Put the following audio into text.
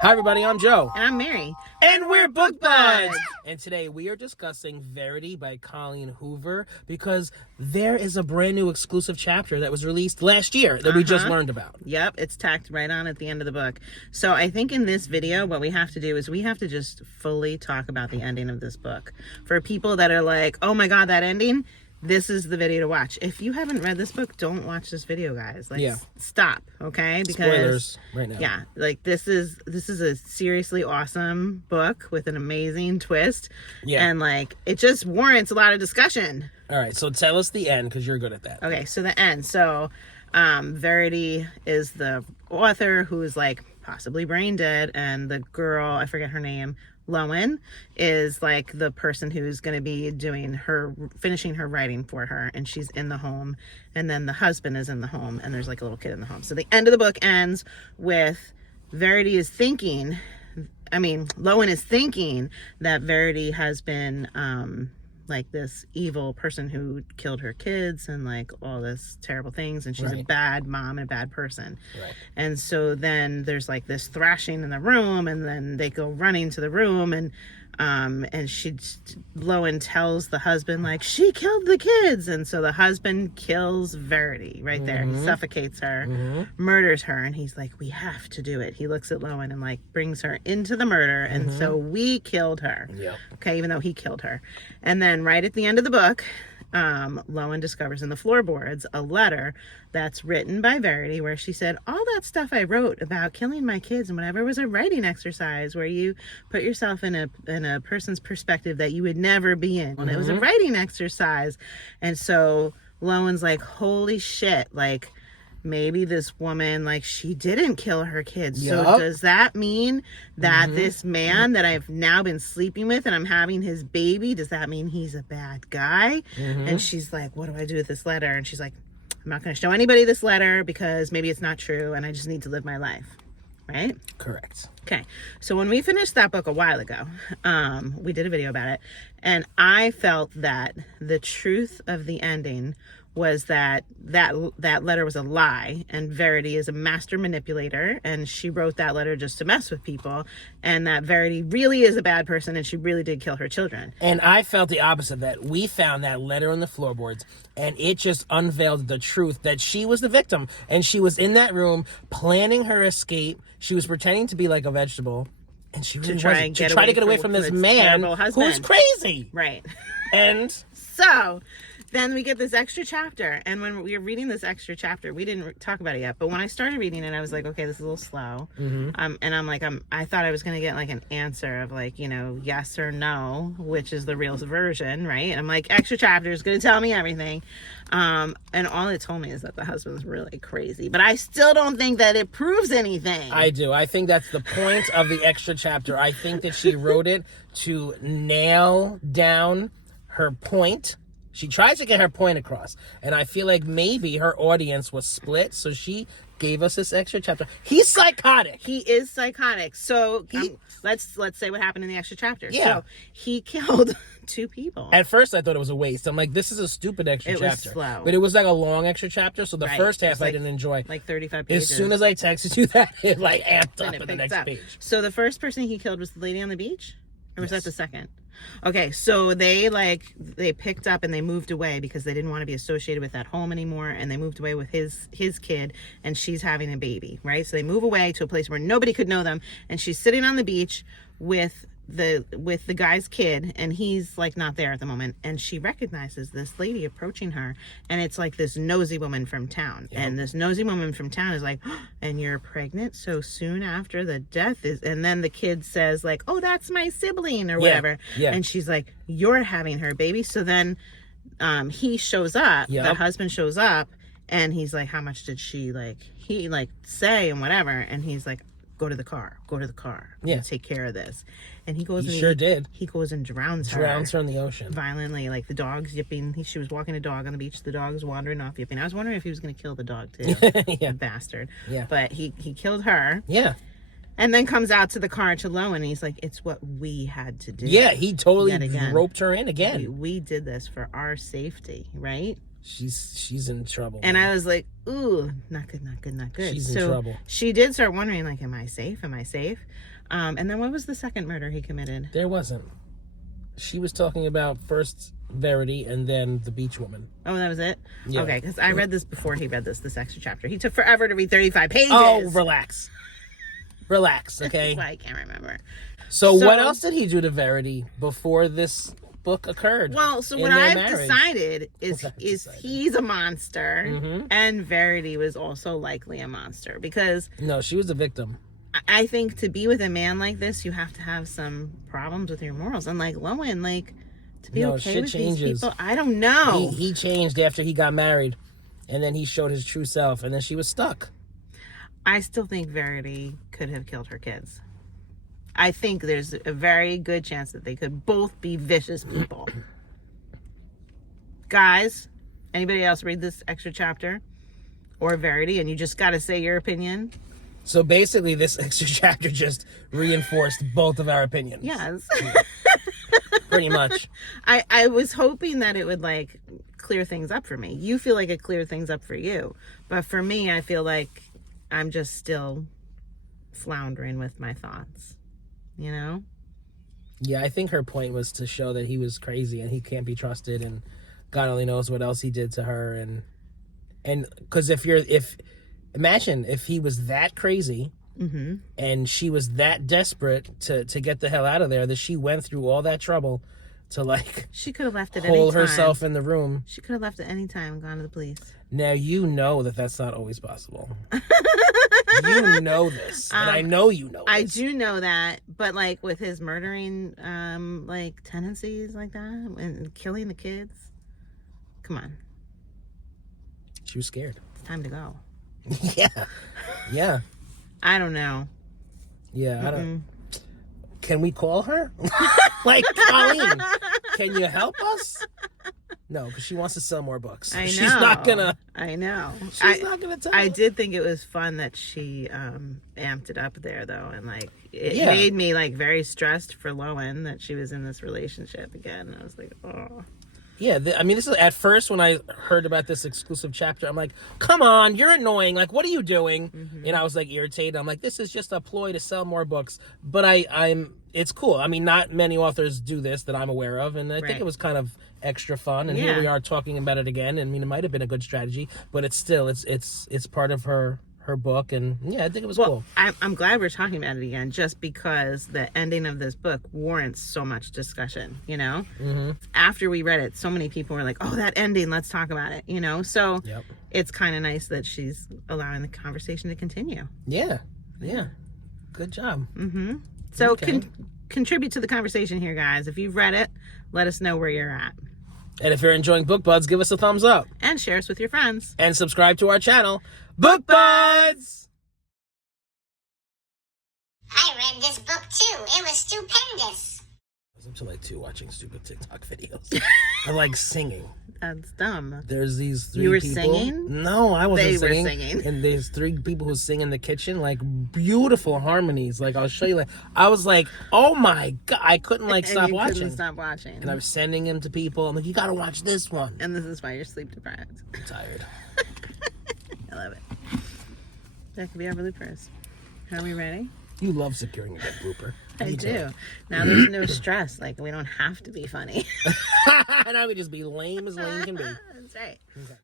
Hi everybody, I'm Joe. And I'm Mary. And we're Book Buds! And today we are discussing Verity by Colleen Hoover because there is a brand new exclusive chapter that was released last year that we just learned about. Yep, it's tacked right on at the end of the book. So I think in this video, what we have to do is we have to just fully talk about the ending of this book. For people that are like, oh my God, that ending, this is the video to watch. If you haven't read this book, don't watch this video, guys. Like, stop, okay? Because spoilers right now. Yeah, like this is a seriously awesome book with an amazing twist. Yeah. And like it just warrants a lot of discussion. All right, so tell us the end because you're good at that. Okay, so the end. So Verity is the author who's like possibly brain dead, and the girl, I forget her name, Lowen, is like the person who's going to be finishing her writing for her, and she's in the home, and then the husband is in the home, and there's like a little kid in the home. So the end of the book ends with Lowen is thinking that Verity has been like this evil person who killed her kids and like all this terrible things, and she's a bad mom and a bad person. And so then there's like this thrashing in the room, and then they go running to the room, and Lowen tells the husband like she killed the kids, and so the husband kills Verity right there. He suffocates her, murders her, and he's like, we have to do it. He looks at Lowen and like brings her into the murder, and so we killed her. Okay, even though he killed her. And then right at the end of the book, Lowen discovers in the floorboards a letter that's written by Verity where she said, all that stuff I wrote about killing my kids and whatever was a writing exercise where you put yourself in a person's perspective that you would never be in. And it was a writing exercise. And so Lowen's like, holy shit, like maybe this woman, like, she didn't kill her kids. So does that mean that this man that I've now been sleeping with and I'm having his baby, does that mean he's a bad guy? And she's like, what do I do with this letter? And she's like, I'm not going to show anybody this letter because maybe it's not true and I just need to live my life. Right? Correct. Okay. So when we finished that book a while ago, we did a video about it, and I felt that the truth of the ending was that letter was a lie, and Verity is a master manipulator, and she wrote that letter just to mess with people, and that Verity really is a bad person, and she really did kill her children. And I felt the opposite, that we found that letter on the floorboards, and it just unveiled the truth that she was the victim, and she was in that room planning her escape. She was pretending to be like a vegetable, and she really wasn't. To try to get away from this man who's crazy. Right. And so then we get this extra chapter, and when we were reading this extra chapter, we didn't talk about it yet, but when I started reading it, I was like, okay, this is a little slow. And I'm like, I thought I was going to get like an answer of like, yes or no, which is the real version, right? And I'm like, extra chapter is going to tell me everything. And all it told me is that the husband's really crazy, but I still don't think that it proves anything. I do. I think that's the point of the extra chapter. I think that she wrote it to nail down her point. She tries to get her point across, and I feel like maybe her audience was split, so she gave us this extra chapter. He's psychotic. He is psychotic. So let's say what happened in the extra chapter. Yeah. So he killed 2 people. At first, I thought it was a waste. I'm like, this is a stupid extra chapter. It was slow. But it was like a long extra chapter, so the first half I didn't enjoy. Like 35 pages. As soon as I texted you that, it like amped up in the next page. So the first person he killed was the lady on the beach? Or was that the second? Okay, so they picked up and they moved away because they didn't want to be associated with that home anymore, and they moved away with his kid, and she's having a baby, right? So they move away to a place where nobody could know them, and she's sitting on the beach with the guy's kid, and he's like not there at the moment, and she recognizes this lady approaching her, and it's like this nosy woman from town. And this nosy woman from town is like, oh, and you're pregnant so soon after the death is, and then the kid says like, oh, that's my sibling or whatever. And she's like, you're having her baby. So then he shows up, the husband shows up, and he's like, how much did she say and whatever, and he's like, go to the car. I'm take care of this. And he goes. He did. He goes and drowns her. Drowns her in the ocean violently. Like the dog's yipping. She was walking a dog on the beach. The dog's wandering off yipping. I was wondering if he was going to kill the dog too. Bastard. Yeah. But he killed her. Yeah. And then comes out to the car to Lowen, and he's like, it's what we had to do. Yeah, he totally roped her in again. We did this for our safety, right? She's in trouble. And I was like, ooh, not good, not good, not good. She's in trouble. She did start wondering, like, am I safe? Am I safe? And then what was the second murder he committed? There wasn't. She was talking about first Verity and then the beach woman. Oh, that was it? Yeah. Okay, because I read this before he read this extra chapter. He took forever to read 35 pages. Oh, relax. Relax, okay? That's why I can't remember. So what else did he do to Verity before this book occurred? Well, so what I've decided is he's a monster, and Verity was also likely a monster, because no, she was a victim. I think to be with a man like this, you have to have some problems with your morals, and like Lowen, like to be okay with these people, I don't know. He changed after he got married, and then he showed his true self, and then she was stuck. I still think Verity could have killed her kids. I think there's a very good chance that they could both be vicious people. Guys, anybody else read this extra chapter? Or Verity, and you just got to say your opinion? So basically, this extra chapter just reinforced both of our opinions. Yes. Pretty much. I was hoping that it would, like, clear things up for me. You feel like it cleared things up for you. But for me, I feel like I'm just still floundering with my thoughts. You know? Yeah, I think her point was to show that he was crazy and he can't be trusted, and God only knows what else he did to her. And because imagine if he was that crazy and she was that desperate to get the hell out of there, that she went through all that trouble to, like, she could have left at any time. Hold herself in the room. She could have left at any time and gone to the police. Now, you know that that's not always possible. You know this, and I know you know this. I do know that, but like with his murdering, like tendencies like that and killing the kids, come on. She was scared. It's time to go. Yeah. I don't know. Yeah, I don't. Can we call her? Like, Colleen, can you help us? No, because she wants to sell more books. I know. She's not gonna. I know. She's not gonna tell. I did think it was fun that she amped it up there, though, and like it made me like very stressed for Lowen that she was in this relationship again. I was like, oh. Yeah, I mean, this is at first when I heard about this exclusive chapter, I'm like, come on, you're annoying. Like, what are you doing? And I was like irritated. I'm like, this is just a ploy to sell more books. But it's cool. I mean, not many authors do this that I'm aware of, and I think it was kind of extra fun. And here we are talking about it again. I mean, it might have been a good strategy, but it's still it's part of her book, and yeah, I think it was cool. I'm glad we're talking about it again, just because the ending of this book warrants so much discussion, you know? After we read it, so many people were like, oh, that ending, let's talk about it, you know? So it's kind of nice that she's allowing the conversation to continue. Yeah. Good job. So contribute to the conversation here, guys. If you've read it, let us know where you're at. And if you're enjoying Book Buds, give us a thumbs up. And share us with your friends. And subscribe to our channel, Book Buds! I read this book too. It was stupendous. I was up to like 2 watching stupid TikTok videos. I like singing. That's dumb. There's these 3 people. You were singing? No, I wasn't singing. They were singing. And there's 3 people who sing in the kitchen, like beautiful harmonies. Like, I'll show you. Like, I was like, oh my God. I couldn't stop watching. Couldn't stop watching. And I was sending them to people. I'm like, you gotta watch this one. And this is why you're sleep deprived. I'm tired. I love it. That could be our bloopers. Are we ready? You love securing a good blooper. I do. Now there's no stress. Like, we don't have to be funny. Now we just be lame as lame can be. That's right. Okay.